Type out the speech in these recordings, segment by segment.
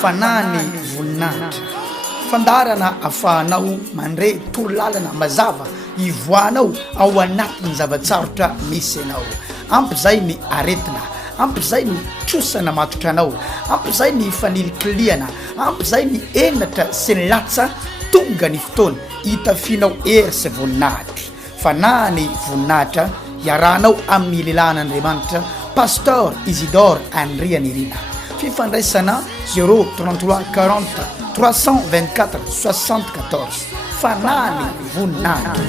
fanany voninahitra fandarana afahanao mandre torolalana mazava ivoanao ao anatin'ny zavatsarotra misy anao ampy zay ny aretina ampy zay ny trosana matotra anao ampy zay ny fanilikiliana ampy zay ny enatra sy ny latsa tonga ny fotoana hitafianao hery sy voninahitra fanany voninahitra iarahanao amin'ny lehilahin'Andriamanitra Pasteur Isidore Andrianirina fifandraisana 033 40 324 74 fanany voninahitra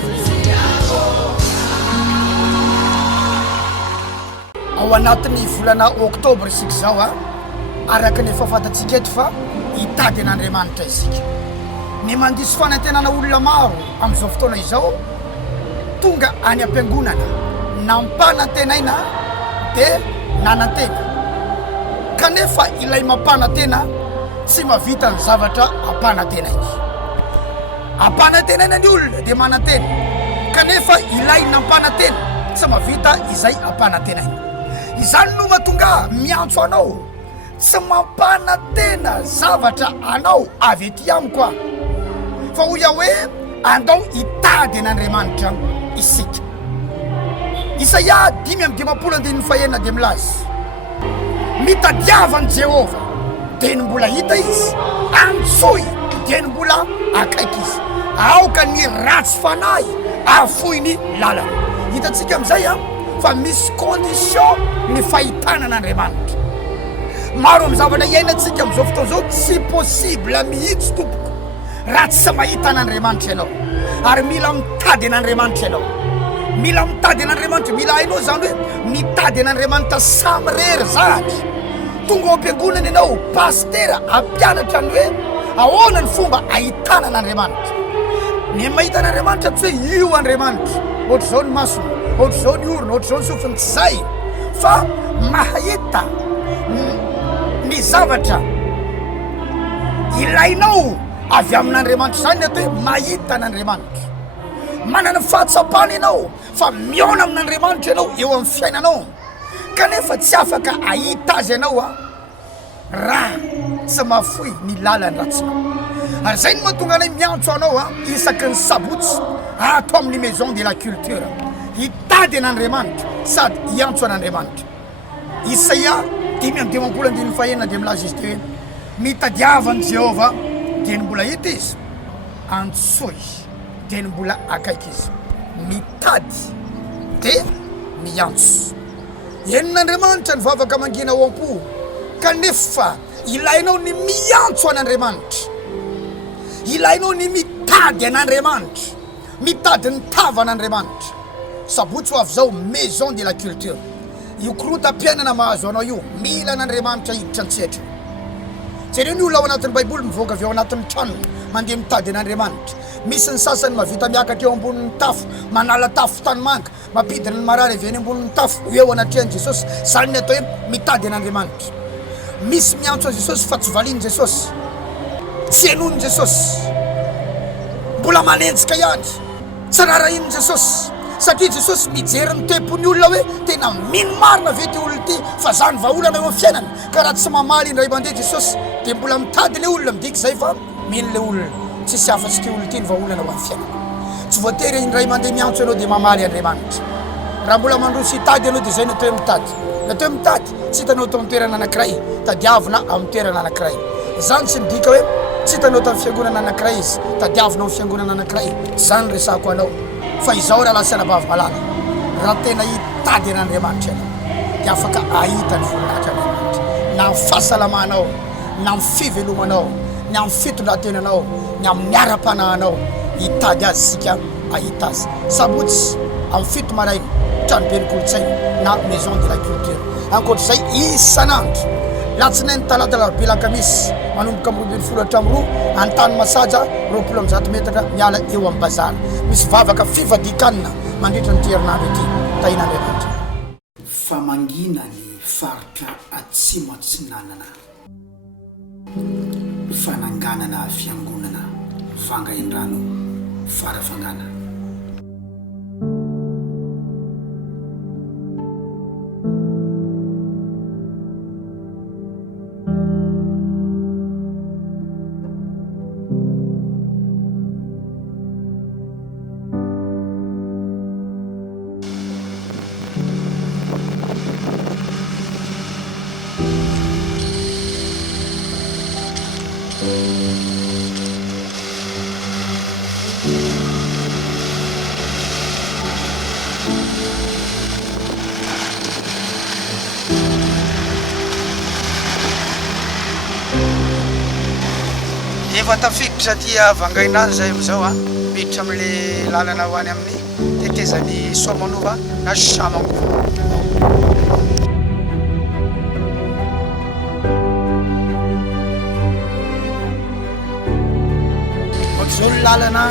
ao anatin'ny volana oktobra isika zao araka ny fahafantatsika eto fa hitady an'Andriamanitra isika ny mandiso fanantenana olona maro amin'izao fotoana izao tonga any am-piangonana nampanantenaina dia nanantena kanefa ilay mampanantena tsy mavita ny zavatra ampanantenainy ampanantenaina ny olona dia manantena kanefa ilay nampanantena tsy mavita izay ampanantenaina izany no mahatonga miantso anao tsy mampanantena zavatra anao avy ety amiko fa hoy aho hoe andao hitady an'Andriamanitra isika Isaia 5:2 dia milaza mitadiavany Jehova dia ny mbola hita izy antsoy dia ny mbola akaiky izy aoka ny ratsy fanahy afoy ny lalana hitantsika amin'izay fa misy condition ny fahitana an'Andriamanitra maro amin'ny zavatra iainantsika amin'izao fotoana zao tsy possible mihitsy tompoko raha tsy mahita an'Andriamanitra ianao ary mila mitady an'Andriamanitra ianao mila mitady an'Andriamanitra mila hainao zany hoe mitady an'Andriamanitra samy rery zahatra tonga ao am-piangonana ianao pastera ampianatra ny hoe ahoana ny fomba ahitana an'Andriamanitra ny mahita an'Andriamanitra tsy hoe io Andriamanitra ohatra zao ny masony ohatra zao ny orona ohatra zao ny sofiny tsy zay fa mahita ny zavatra ilainao avy amin'Andriamanitra zany atao hoe mahita an'Andriamanitra manana fahatsapana ianao fa miona amin'Andriamanitra ianao eo amin'ny fiainanao kanefa tsy afaka ahita azy ianao raha tsy mafoy ny lalany ratsinao ary zay no mahatonga anay miantso anao isaky ny sabotsy ato amin'ny maison de la culture hitady an'Andriamanitra sady hiantso an'Andriamanitra Isaia 5:2 dia milaza izy hoe mitadiavany Jehova dia ny mbola hita izy antsoy dia ny mbola akaiky izy mitady dia miantso henon'Andriamanitra ny vavaka mangina ao am-po kanefa ilainao ny miantso an'Andriamanitra ilainao ny mitady an'Andriamanitra mitady ny tava an'Andriamanitra sabotsy ho avy zao maison de la culture io korotam-piainana mahazo anao io mila an'Andriamanitra hiditra antsehatra jereo ny olona ao anatin'ny baiboly mivoaka avy ao anatin'ny tranony mandeha mitady an'Andriamanitra misy ny sasany mavita miakatra eo ambonin'ny tafo manala tafo tanimanga mampidina ny marary avy eny ambonin'ny tafo eo anatrehan'i Jesosy zany ny atao hoe mitady an'Andriamanitra misy miantso an Jesosy fa tsy valiany Jesosy tsy henony Jesosy mbola manenjika ihany tsy rarahiny Jesosy satria Jesosy mijery ny tempony olona hoe tena mino marina ve ty olona ty fa zany vahaolana eo amin'ny fiainany ka raha tsy mamaly indray mandeha Jesosy dia mbola mitady le olona midika zay fa mino le olona tsisy afa-tsy ty olona ty ny vahaolana eo amin'ny fiainany tsy voatery indray mandeha miantso ianao dia mamaly Andriamanitra raha mbola mandroso hitady ianao dia zay no atao hoe mitady natao hoe mitady tsy hitanao tao amin'ny toerana anankiray tadiavina amin'ny toerana anankiray zany tsy midika hoe tsy hitanao tamin'ny fiangonana anankiray izy tadiavina amin'ny fiangonana anankiray zany resako anao fa izaho raha lasa nabavy malala raha tena hitady an'Andriamanitra ianao dia afaka ahita ny voninahitra Andriamanitra na amin'ny fahasalamanao na amin'ny fivelomanao ny amin'ny fitondrantenanao ny amin'ny miara-panahinao hitady azy sika ahita azy sabotsy amin'ny fito maraina tranobe ny kolotsaina na maison de la culture ankoatr'izay isanandro latsinainy talata larobia lakamisy manomboka amin'ny 24 hatramin'ny 2 antany masaja 20 metatra miala eo amin'ny bazara misy vavaka fivadikanina mandritra ny herinandro ity tahin'Andriamanitra fa mangina ny faritra atsimo atsinanana fananganana fiangonana vanga indrano faravangana Efa tafiditra tia Vangaindrano zay amizao a miditra amle lalana ho any amin'ny tetezany Soamanova na Samanova. Zao lalana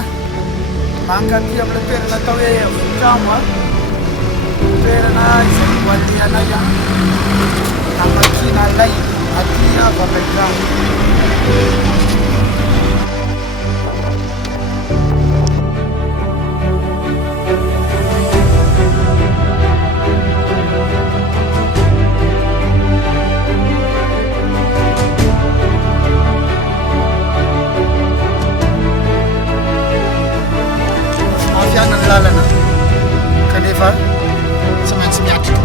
mankaty amle toerana atao hoe Votramo a toerana izay hoalehana ihany amakina lay aty Vangaindrano. Lalana kanefa tsy maintsy miatrika.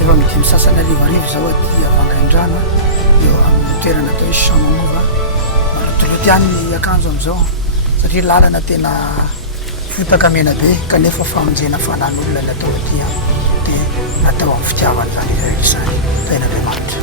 Efa midimy sasany arivarivo zao aty Vangaindrano eo amin'ny toerana atao hoe Samanova. Marotoloty ihany ny akanjo amizao satria lalana tena fotaka mena be kanefa famonjena fanan'olona ny atao aty dia natao amin'ny fitiavana zany izany tena be maritra.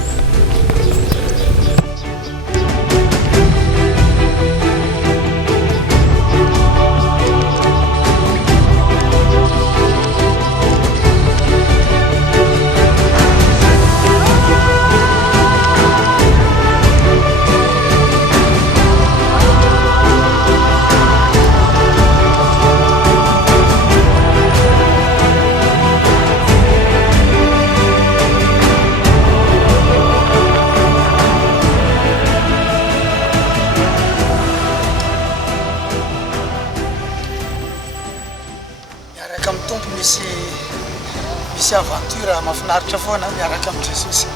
Misy aventure mahafinaritra foana miaraka amin'ny Jesosy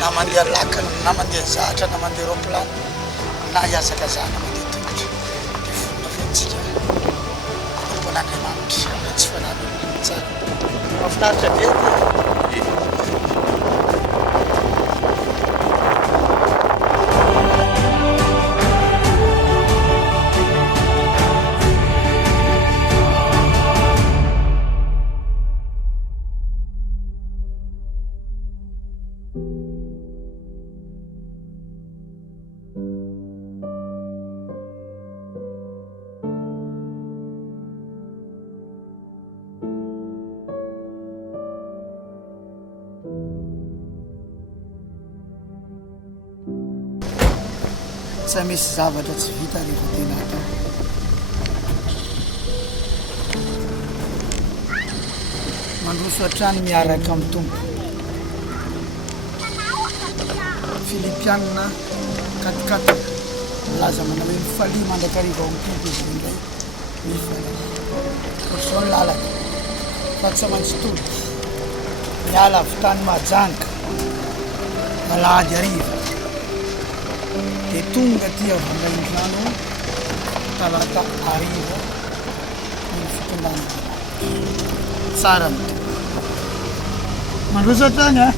na mandeha lakana na mandeha zatra na mandeha roplan na hiazakazana mandeha tongotra dia fonona fentsika bon'Andriamanitra tsy fananana tsara mahafinaritra be. Tsy misy zavatra tsy vita rehefa tena atao. Mandroso hatrany miaraka amin'ny tompo. Filipianina 4-4 milaza manao hoe mifalia mandrakariva ao amin'ny tompo izy indray mifalia. Ohatr'izao ny lalana fa tsy maintsy tody miala avy tany Mahajanga Alahady hariva dia tonga tia Vangaindrano talata hariva ny fitondràna tsara ny mandroso hatrany a.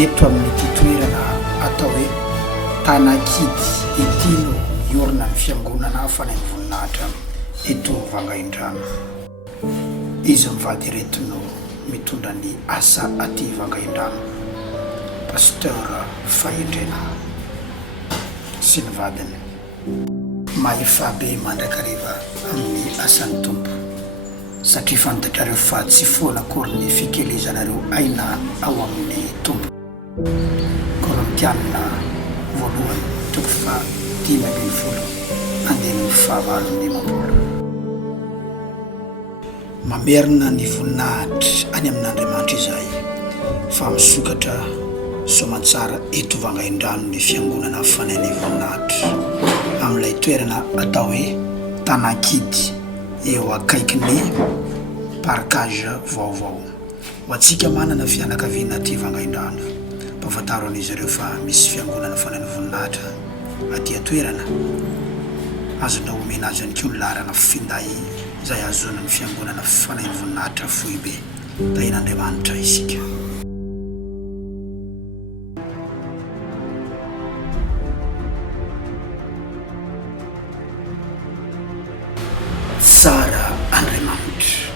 Eto amin'ity toerana atao hoe Tanakidy Etino iorina ny fiangonana fanain'ny voninahitra eto Vangaindrano. Izy mivady ireto no mitondra ny asa aty Vangaindrano pasteur Fahendrena sy ny vadiny mahefabe mandrakariva amin'ny asan'ny tompo satria fantatrareo fa tsy foana akory ny fikelezanareo aina ao amin'ny tompo. Korintianina voalohany toko fa 10:20 andininy fahavalon'ny mambola. Mamerina ny voninahitra any amin'Andriamanitra izay fa misokatra soamantsara itovanga-indrano ny fiangonana fanainy voninahitra amin'ilay toerana atao hoe Tanan-kidy eo akaikin'ny parkage vaovao. Ho antsika manana fianakaviana aty Vangaindrano, mpahafataro an'izy ireo fa misy fiangonana fanainy voninahitra aty atoerana. Azonao omena azy ihany koa ny laharana finday izay azonany fiangonana fanainy voninahitra Foibe. Tahin'Andriamanitra isika. Tsara Andriamanitra,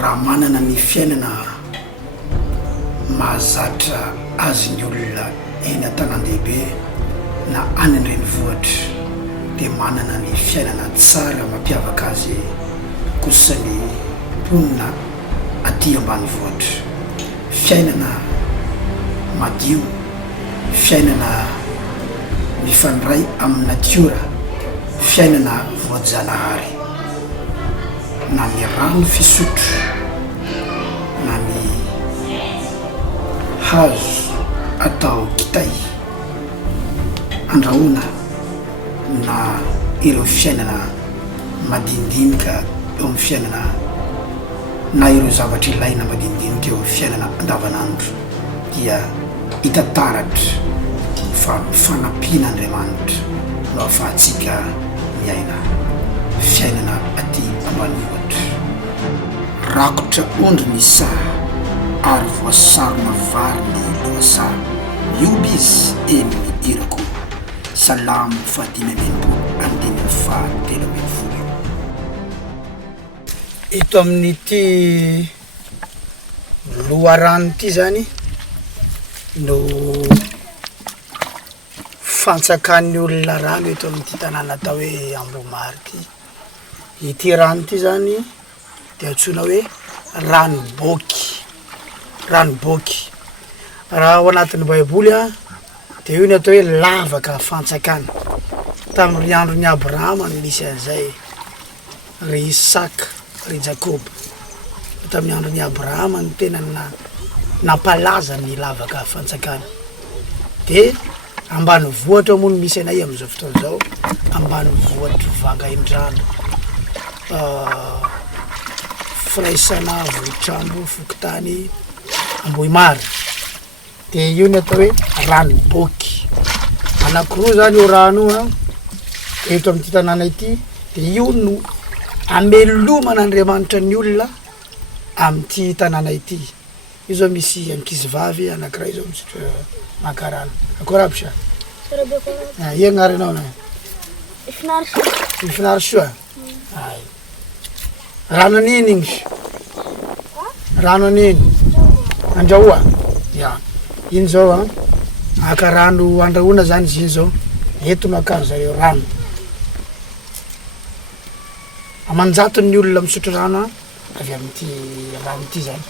raha manana ny fiainana mahazatra azy ny olona eny an-tanan-dehibe na any an-drenivohitra dia manana ny fiainana tsara mampiavaka azy kosa ny mponina aty ambanivohitra. Fiainana madio, fiainana mifandray amin'ny natiora, fiainana voajanahary, na ny rano fisotro na ny hazo atao kitay andrahoana na ireo fiainana madinidinika eo amin'ny fiainana na ireo zavatra ilaina madinidinika eo amin'ny fiainana andavanandro dia hitataratra fa fanampian'Andriamanitra no ahafahantsika miaina fiainana aty ambanivohitra. Rakotra ondry ny sa ary voasarona vary ny loasa mioby izy eny irako. Salamo 5:13. Ito amin'ity loharano ity zany no fantsakan'ny olona rano eto amin'ity tanàna atao hoe Ambomary ity. Ity rano ity zany dia antsoina hoe ranoboky. Raha ao anatin'ny baiboly dia io ny atao hoe lavaka fantsakana. Tamin'ny andron'ny Abrahama no nisy an'izay, ry Isaka, ry Jakoba. Tamin'ny andron'ny Abrahama no tena nampalaza ny lavaka fantsakana. Dia ambanivohitra moa no misy anay amin'izao fotoana izao, ambanivohitra Vangaindrano, Firaisana, Vohitrambo, Fokotany, Ambohimary. Dia io ny atao hoe ranoboky. Anankiroa zany io rano eto amin'ity tanàna ity, dia io no ameloman'Andriamanitra ny olona amin'ity tanàna ity. Io zao misy ankizivavy anankiray zao misotro makarano. Akory aby sa? Ie agnaranao na? Ifinary soa. Ay. Rano an'iny igny sa? Rano an'iny? Andrahoa? Ya. Iny zao aka rano andrahoana zany izy iny zao. Eto no akany zareo rano. Amanjatony olona misotro rano avy amin'ity rano ity zany.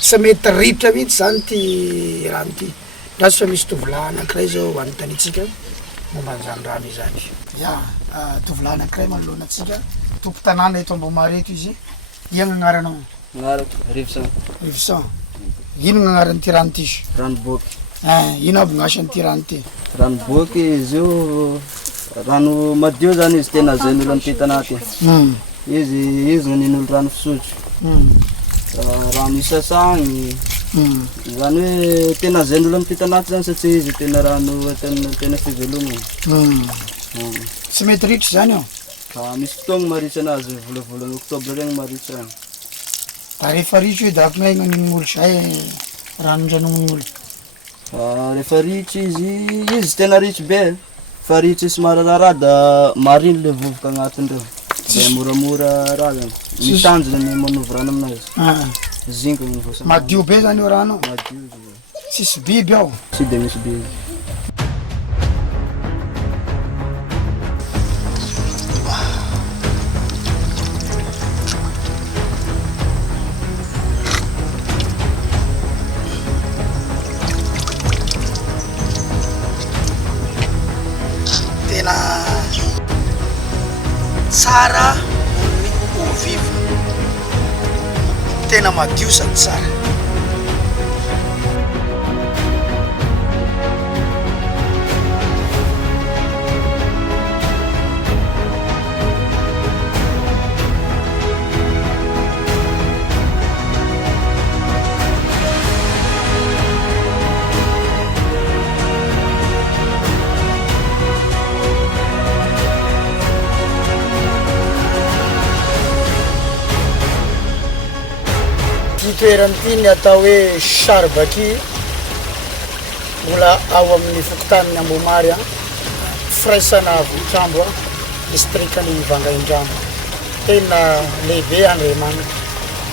Sa mety ritra mihitsy zany ty rano ity. Raha fa misy tovolahy anankiray zao anotanitsika momba an'izany rano izany. Ya, tovolahy anankiray manoloana antsika, tompo tanàna eto Ambomary eto izy. Ino agnaranao? Agnarako Rivisan. Rivisan. Ino agnaran'ity rano ity? Ranoboky. Ino aby gn'asan'ity rano ity? Ranoboky izy io rano madio zany izy tena azain'olo amin'ity tanàna ty. Izy nanin'olo rano fisotro. Rano isasagny. Zany hoe tena azain'olo amin'ity tanàna zany satria izy tena rano tena fivelomana. Tsy mety ritra zany io? Misy fotoagna maritra anazy volavolana oktobra regny maritra. Da rehefa ritra io da akomaigna nin'olo zay ranon-dranomin'olo. Rehefa ritra izy tena ritra be, fa ritra somary raha da mariny le vovoka agnatin'ireo. Da moramora raha zany. Mitanjona ny manovy rano aminazy. Zinka ny voasana. Madio be zany io rano? Madio izy. Tsisy biby ao. Tsy de misy biby. Tena tsara ny oviva, tena madio sady tsara. Toerana ity ny atao hoe Sarbaky, mbola ao amin'ny fokotaniny Ambomary firaisana Vohitrambro distriktan'ny Vangaindrano. Tena lehibe Andriamanitra.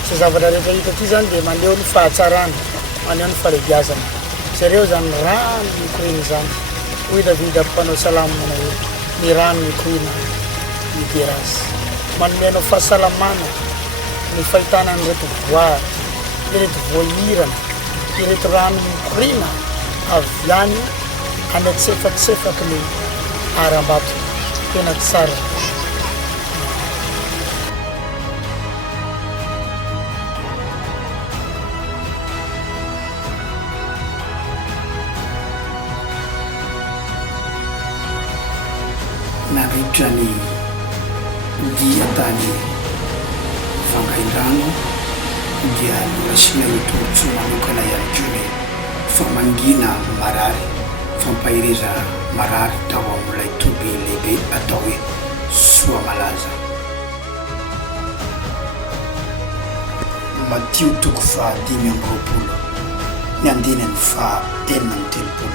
Sy zavatra rehetra hita ity zany dia maneho ny fahatsarana, maneho ny fahalebiazana. Zareo zany rano mikorina zany. Hoy Davida mpanao salamo manao hoe ny rano mikorina miderazy. Manome anao fahasalamana ny fahitana an'ireto voary, ireto voahirana, ireto rano mikorina avy any anatsefatsefaky ny aram-bato. Tena tsara. Naritra ny dia tany Vangaindrano dia norasina itombontso manokana ihany koa ny famangina marary, fampahireza marary tao amin'ilay toby lehibe atao hoe Soamalaza. Matio toko fa 5:20 ny andininy fa 4:30.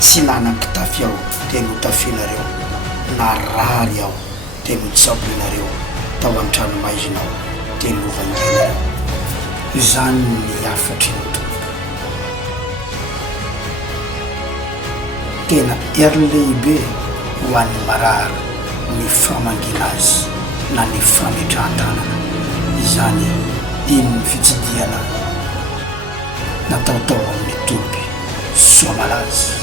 Tsy nanan-kitafy aho dia notafianareo, na rary aho dia notsaboinareo tao an-tranomaizina aho dia novanginareo. Izany ny afatry ny tompo. Tena hery lehibe ho an'ny marary ny famangina azy na ny fametrahan-tanana. Izany iny ny fitsidiana natao tao amin'ny toby Soamalaza,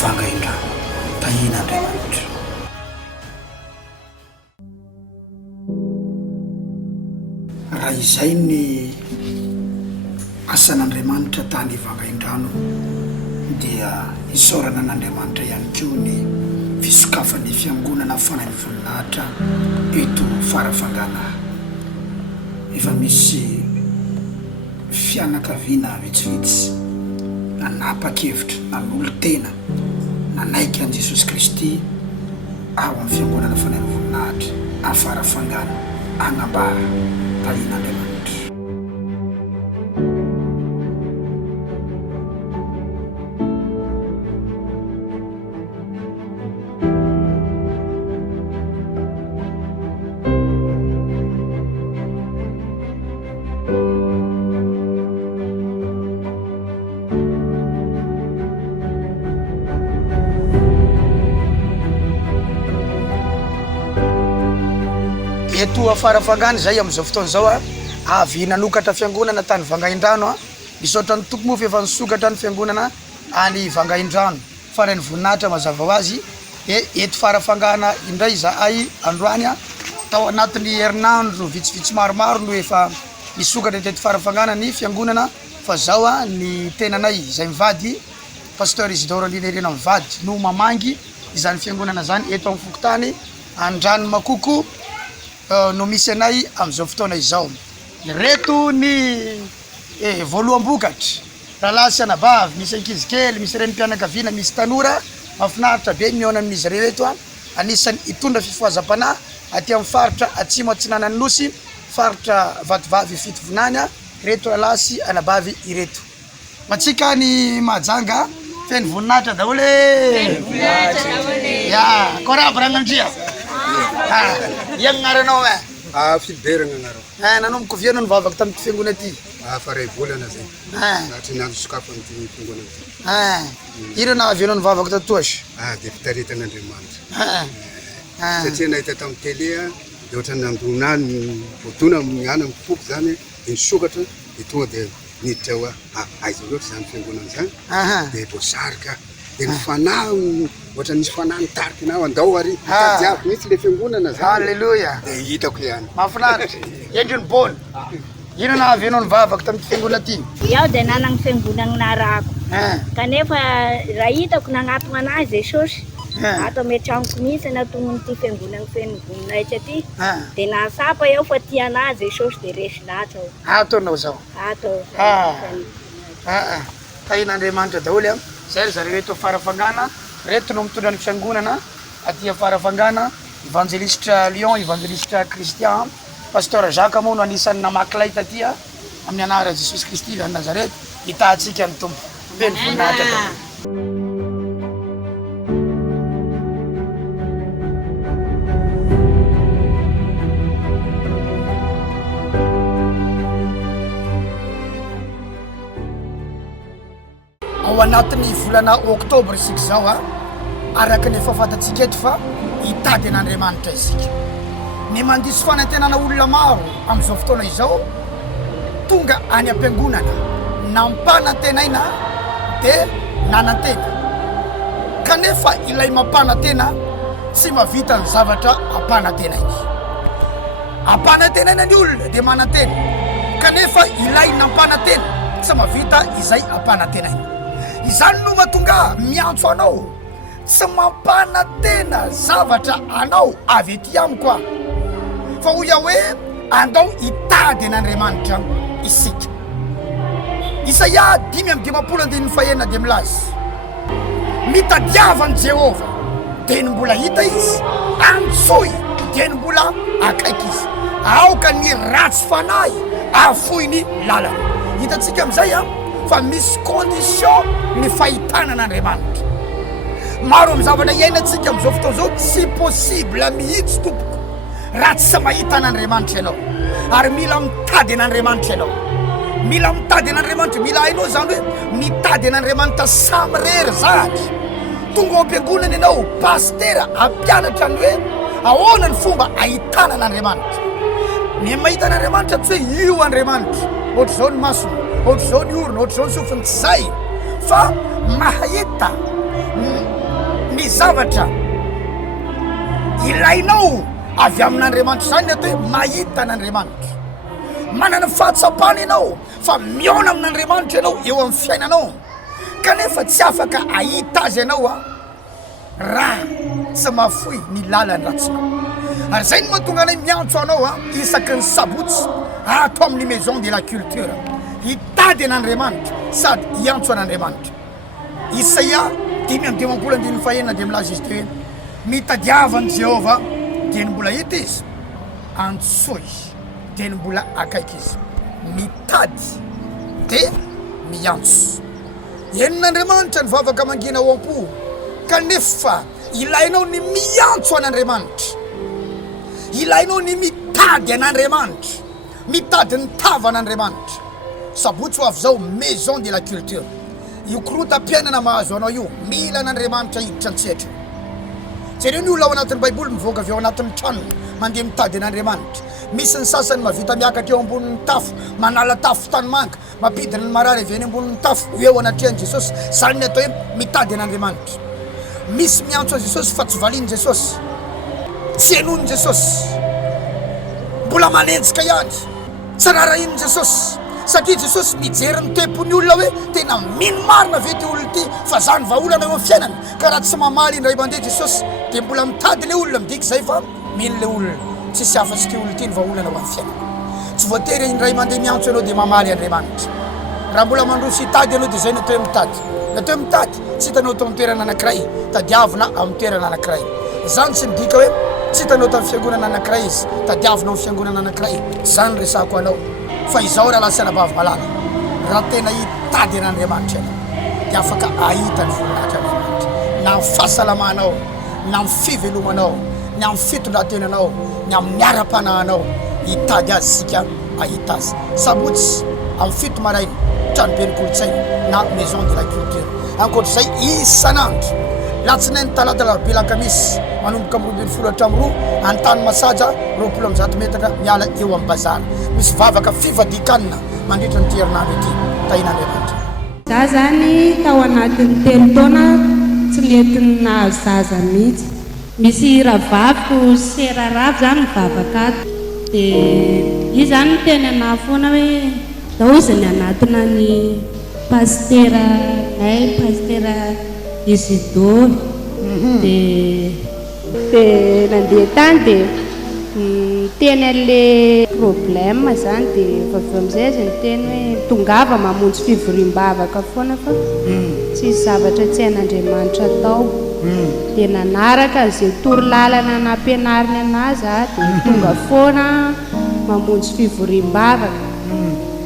Vangaindrano, tahin'Andriamanitra. Raha izay ny asan'Andriamanitra tany Vangaindrano dia isaorana an'Andriamanitra ihany koa ny fisokafan'ny fiangonana fanahy voninahitra eto Farafangana. Efa misy fianakaviana vitsivitsy nanapa-kevitra, nanolo-tena, nanaiky an' Jesosy Kristy ao amin'ny fiangonana fanahy voninahitra a Farafangana agnambara tahin'Andriamanitra. Eto Farafangana zay amin'izao fotoana zao avy nanokatra fiangonana tany Vangaindrano misaotra ny tompo moa efa nisokatra ny fiangonana any Vangaindrano fanahy voninahitra mazava ho azy. Eto Farafangana indray zahay androany tao anatin'ny herinandro vitsivitsy maromaro no efa nisokatra teto Farafangana ny fiangonana. Fa zao ny tenanay izay mivady pasteur Isidore Linerena mivady no mamangy izany fiangonana zany eto amin'ny fokotany Andranomakoko no misy anay amin'izao fotoana izao. Reto ny voaloam-bokatra rahalahy sy anabavy, misy ankizy kely, misy renim-pianakaviana, misy tanora, mahafinaritra be mihaona amin'izy ireo eto anisany hitondra fifohazam-panahy aty amin'ny faritra atsimo atsinanan'ny nosy, faritra vatovavy fitovinany reto rahalahy sy anabavy ireto. Matsika ny mahajanga feny voninahitra daholo ya korabo ranandria. Yang ngaranao Filibert ngaranao. Nanomboka viana ny vavaka tamin'ny fiangonana ty. Faray volana zay. Nahatra nandro sokafo amin'ny fiangonana. Ino nahavianao ny vavako tatoasy? Dia fitaretan'Andriamanitra. Satria nahita tamin'ny télé dia ohatran'ny nandonany voadona miana mipoko zany dia nisokatra dia tonga dia niditra ho aiza loatra zany fiangonana zany. Dia voasarika dia ny fanahy ohatran'ny nisy fanahy nitarika anao andao ary tadiavy mihitsy le fiangonana zany. Halleluja. Dia hitako ihany. Mahafinaritra. Endriny Paul. Ino nahavianao ny vavako tamin'ity fiangonana ity? Iaho dia nanagny fiangonana narako. Kanefa raha hitako nagnatona anazy Jesosy ato ame tranoko mihitsy natongon'ity fiangonana ity dia nasapa eo fa tia anazy Jesosy dia resy latra aho. Ataonao zao. Atao. Tahin'Andriamanitra daholo zay ry zareo eto Farafangana reto no mitondra ny fiangonana aty Farafangana, evangelistra Lion, evangelistra Christian, pasteur Jacques moa no anisan'ny namaklay taty amin'ny anara Jesosy Kristy vy Nazareth hitahantsika ny tompo. Be ny voninahitra daholo. Ao anatin'ny volana Oktobra isika zao araka ny efa fantatsika eto fa hitady an'Andriamanitra isika. Ny mandisy fanantenana olona maro amin'izao fotoana izao tonga any am-piangonana nampanantenaina dia nanantena kanefa ilay mampanantena tsy mavita ny zavatra ampanantenainy. Ampanantenaina ny olona dia manantena kanefa ilay nampanantena tsy mavita izay ampanantenaina. Izany no mahatonga miantso anao tsy mampanantena zavatra anao avy ety amiko fa hoy aho hoe andao hitady an'Andriamanitra isika. Isaia 5:5 dia milaza mitadiava ny Jehova dia ny mbola hita izy, antsoy dia ny mbola akaiky izy, aoka ny ratsy fanahy afoy ny lalana. Hitantsika amin'izay fa misy condition ny fahitana an'Andriamanitra. Maro amin'ny zavatra iainantsika amin'izao fotoana izao tsy possible mihitsy tompoko raha tsy mahita an'Andriamanitra ianao, ary mila mitady an'Andriamanitra ianao. Mila mitady an'Andriamanitra, mila hainao zany hoe mitady an'Andriamanitra samy rery zahatra. Tonga ao am-piangonana ianao pastera ampianatra ny hoe ahoana ny fomba ahitana an'Andriamanitra. Ny mahita an'Andriamanitra tsy hoe io Andriamanitra ohatra zao ny masony, ohatra zao ny orona, ohatra zao ny sofiny, tsy zay fa mahita ny zavatra ilainao avy amin'Andriamanitra. Zany atao hoe mahita an'Andriamanitra. Manana fahatsapana ianao fa miona amin'Andriamanitra ianao eo amin'ny fiainanao kanefa tsy afaka ahita azy ianao raha tsy mafoy ny lalany ratsinao. Ary zay no mahatonga anay miantso anao isaky ny sabotsy ato amin'ny maison de la culture hitady an'Andriamanitra sady hiantso an'Andriamanitra. Isaia 5:5 dia milaza izy teo hoe mitadiava ny Jehova dia ny mbola hita izy, antsoy dia ny mbola akaiky izy, mitady dia miantso. Henon'Andriamanitra ny vavaka mangina ao am-po kanefa ilainao ny miantso an'Andriamanitra, ilainao ny mitady an'Andriamanitra, mitady ny tava an'Andriamanitra. Sabotsy ho avy zao maison de la culture, io korontam-piainana mahazo anao io, mila an'Andriamanitra hiditra antsetra. Jereo ny olona ao anatin'ny Baiboly mivoaka avy ao anatin'ny tranony mandeha mitady an'Andriamanitra. Misy ny sasany mavita miakatra eo ambonin'ny tafo, manala tafo tanimanga, mampidina ny marary avy eny ambonin'ny tafo eo anatrehan'i Jesosy. Zany ny atao hoe mitady an'Andriamanitra. Misy miantso a Jesosy fa tsy valiany Jesosy, tsy henony Jesosy, mbola manenjika ihany, tsy rarahiny Jesosy, satria Jesosy mijery ny tempony olona hoe tena mino marina ve ty olona ty fa zany vahaolana eo amin'ny fiainany. Ka raha tsy mamaly indray mandeha Jesosy dia mbola mitady le olona, midiky zay fa mino le olona, tsisy afa-tsy ty olona ty ny vahaolana eo amin'ny fiainany. Tsy voatery indray mandeha miantso ianao dia mamaly Andriamanitra. Raha mbola mandroso hitady ianao dia zay no atao hoe mitady. Natao hoe mitady tsy hitanao tao amin'ny toerana anankiray, tadiavina amin'ny toerana anankiray. Zany tsy midika hoe tsy hitanao tamin'ny fiangonana anankiray izy, tadiavinao amin'ny fiangonana anankiray. Zany resako anao fa izao raha lasa nabavy malala, raha tena hitady an'Andriamanitra ianao dia afaka ahita ny voninahitra Andriamanitra na amin'ny fahasalamanao, na amin'ny fivelomanao, na amin'ny fitondrantenanao, na amin'ny miara-panahinao. Hitady azy sika ahita azy. Sabotsy amin'ny fito maraina tranoben'ny kolotsaina na maison de la culture ankoatr'izay isanandro latsinainy talata larobia lakamisy manomboka amin'ny 24 antany masaja 20 metatra miala eo amin'ny bazara misy vavaka fivadikanina mandritra ny herinandro ity tahin'Andriamanitra. Za zany tao anatin'ny 3 taona tsy netiny nahazo zaza mihitsy. Misy ravaviko seraravo zany mivavaka ato dia izy zany teny ana foana hoe daozany anatina ny pastera Isidore dia nandeha tany dia teny an'le problème zany dia avy amin'izay izy niteny hoe tongava mamonjy fivoriam-bavaka foana fa tsy zavatra tsy hain'Andriamanitra tao dia nanaraka izay torolalana nampianariny anazy dia tonga foana mamonjy fivoriam-bavaka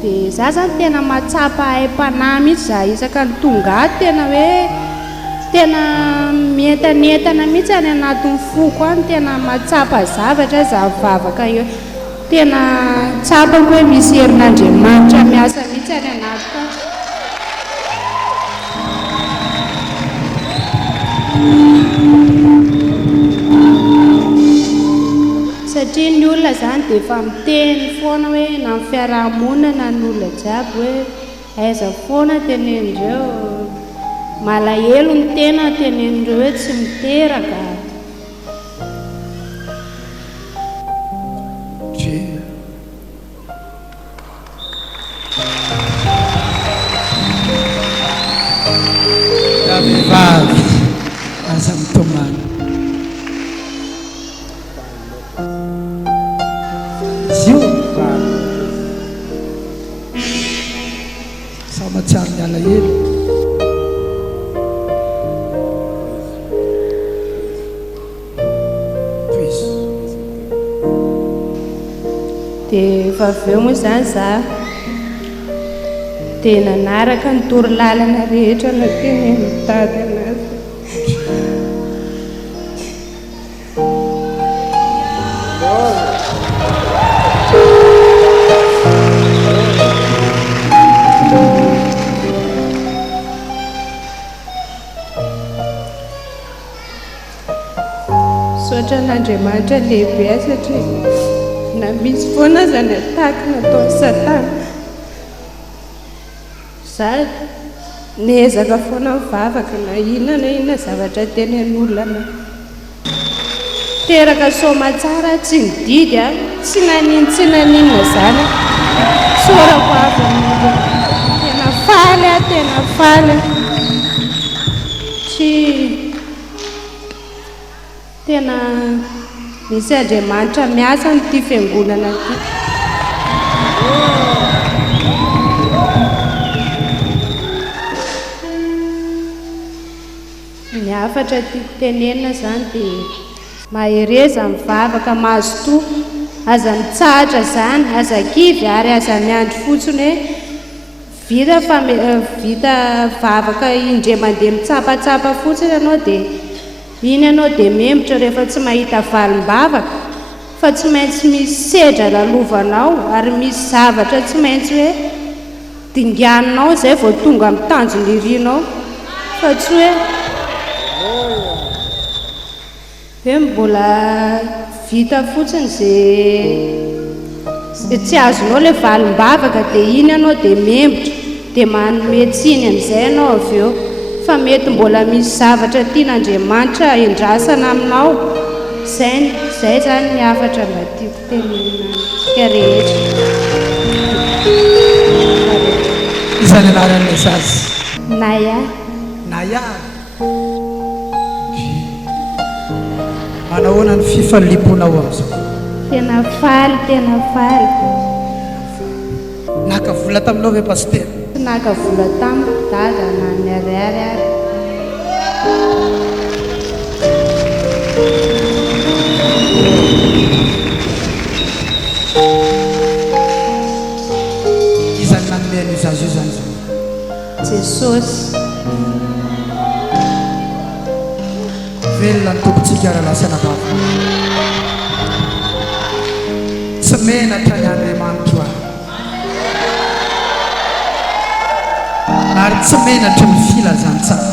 dia za zany tena matsapa hay-panahy mihitsy za isaka ny tonga tena hoe tena mientanentana mihitsy any anatin'ny foko any tena matsapa zavatra za vavaka eo tena tsapako hoe misy herin'Andriamanitra miasa mihitsy any anatiko satria ny olona zany dia efa miteny foana hoe na ny fiarahamonina ny olona jiaby hoe aiza foana tenenindreo malahelo ny tena tenenindreo hoe tsy miteraka. Vavy aza mitomany zio sa matsiaro ny alahelo dia efa avy eo moa zany za dia nanaraka ny torolalana rehetra na teneny tady anazy sotra n'Andriamanitra lehibe satria na misy foana zany ataka nataon'ny Satana za niezaka foana mivavaka na inona zavatra tenen'olona na teraka soma tsara tsy nididy tsy naninona zany sorako avy tena faly tsy tena misy Andriamanitra miasa n'ity fiangonana ity. Ny hafatra tiako tenenina zany dia mahereza mivavaka mahazo toa aza mitsahatra zany aza kivy ary aza miandry fotsiny hoe vita vavaka indray mandeha mitsapatsapa fotsiny ianao dia iny ianao dia membotra rehefa tsy mahita valim-bavaka fa tsy maintsy misy sedra lalovanao ary misy zavatra tsy maintsy hoe dinganinao izay vao tonga amin'ny tanjony irianao fa tsy hoe mbola vita fotsiny izay tsy azonao ilay valim-bavaka dia iny ianao dia membotra dia manometsiny amin'izay ianao avy eo fa mety mbola misy zavatra tian'Andriamanitra endrasana aminao zay zany ny hafatra mba tiako tenenina rehetra. izany anaran'ilay zazy Naya manahoana ny fifaliponao amin'izao tena faly naka vola taminao ve pastera naka vola tamiko dada na ny ariary izany nanomeny zazy io zany Jesosy velona ny tompontsika ara-lasana vava tsy menatra ny Andriamanitra tsy menatra ny filazantsara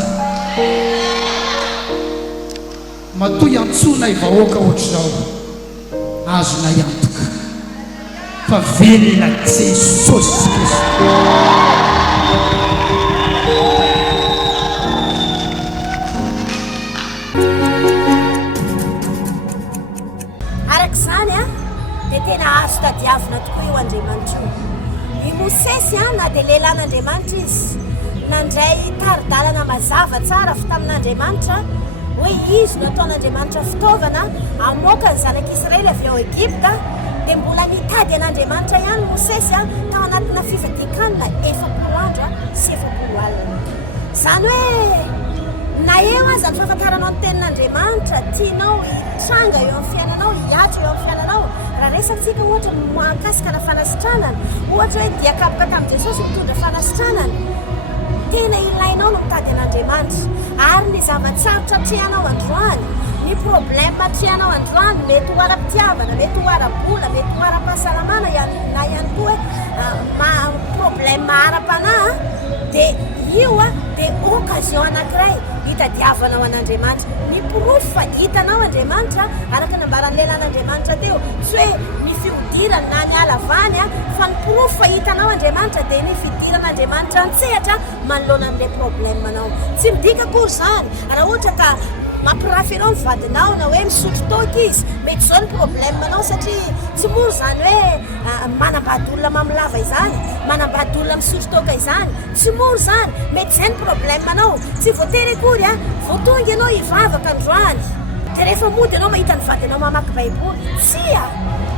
matoy antsona ivahoaka ohatr'izao azona iantoka fa velona Jesosy Kristy. Araka izany dia tena azo tadiavina tokoa io Andriamanitra io. I Mosesy na dia lehilahin'Andriamanitra izy nandray taridalana mazava tsara fa tamin'Andriamanitra hoe izy nataon'Andriamanitra fitaovana hamoaka ny zanak'Israely avy ao Egypta, dia mbola nitady an'Andriamanitra ihany Mosesy tao anatina fivadikanina 400 andro sy 400 alina. Izany hoe na eo aza ny fahafantaranao ny tenin'Andriamanitra tianao hitranga eo amin'ny fiainanao, hiatra eo amin'ny fiainanao. Raha resantsika ohatra mahakasika fanasitranana, ohatra hoe diakapoka tamin'i Jesosy mitondra fanasitranana, tena ilainao no mitady an'Andriamanitra. Ary ny zavatsarotra trianao androany, ny problème trianao androany, mety ho ara-pitiavana, mety ho ara-bola, mety ho ara-pahasalamana na ihany koa problème ara-panahy, dia io dia occasion anankiray hitadiavanao an'Andriamanitra. Ny porofo fa hitanao Andriamanitra araka nambaran'ny lehilahin'Andriamanitra teo, tsy hoe ny fihodirana na ny alavany fa ny porofo fa hitanao Andriamanitra dia ny fidiran'Andriamanitra antsehatra manoloana amin'ilay problèmenao. Tsy midika akory izany raha ohatra ka mampirafy ianao ny vadinao na hoe misotro toaka izy, mety izao ny problèmenao satria tsy mora izany hoe manambady olona mamilava izany, manambady olona misotro toaka izany, tsy mora izany, mety izay ny problèmenao. Tsy voatery akory voatonga ianao hivavaka androany dia rehefa mody ianao mahita ny vadinao mamaky baiboly, tsia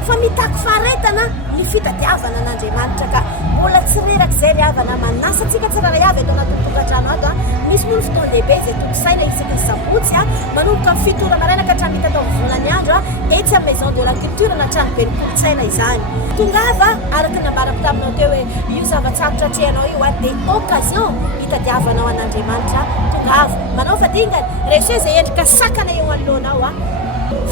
fa mitaky faharetana ny fitadiavana an'Andriamanitra. Ka mbola tsy reraka izay ry havana manasa antsika tsirairay avy eto anaty tokantrano ato. Misy moa ny fotoana lehibe izay tokosaina isika ny sabotsy manomboka amin'ny fitoro maraina ka hatramin'ny tatao volany andro etsy amin'ny maison de la culture na trano be ny kolotsaina izany. Tongava araka ny ambarako taminao teo hoe io zavatsarotra atrehanao io dia occasion hitadiavanao an'Andriamanitra. Tongava manao fadingana rehefa izay endrika sakana eo anoloanao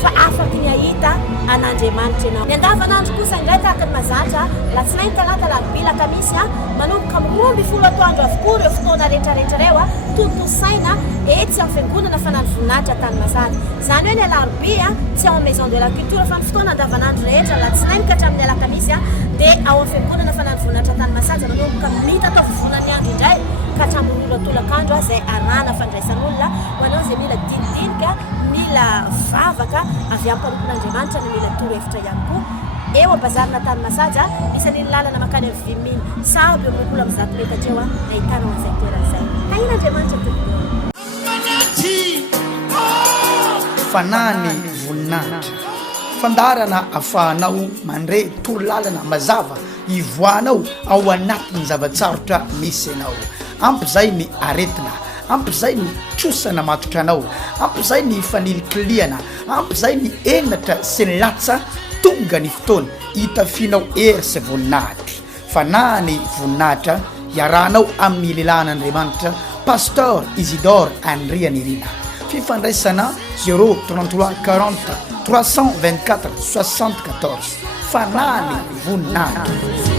fa afaka ny ahita an'Andriamanitra ianao. Ny andavanandro kosa indray tahaka ny mazatra latsinainy, talata, alarobia, alakamisy manomboka amin'ny 12 atoandro avokoa ireo fotoana rehetrarehetra ireo tontosaina etsy amin'ny fiangonana fanano voninahitra tany mazatra. Izany hoe ny alarobia tsy ao amin'ny maison de la culture fa ny fotoana andavanandro rehetra latsinainy ka hatramin'ny alakamisy dia ao amin'ny fiangonana fanano voninahitra tany mazatra manomboka mitata volany andro indray ka hatramin'ny rolatolakandro izay arahana fandraisan'olona ho anao izay mila dinidinika, mila vavaka avy amin'ny mpanompon'Andriamanitra ny mila torohevitra ihany koa eo ambazarina tany masaja isan'ny lalana makany amin'ny viminy saby eo amin'ny 10 metatra eo nahitanao an'izay toeran'izay. Haina Andriamanitra tompoko. Fanany voninahitra fandarana ahafahanao mandray torolalana mazava ivoanao ao anatin'ny zavatsarotra misy ianao. Ampy izay ny aretina, ampy izay ny trosana matotra anao, ampy izay ny fanilikiliana, ampy izay ny enatra sy ny latsa tonga ny fotoana hitafianao hery sy voninahitra. Fanany voninahitra iarahanao amin'ny lehilahin'Andriamanitra Pasteur Isidore Andrianirina. Fifandraisana 033 40 324 74. Fanany voninahitra.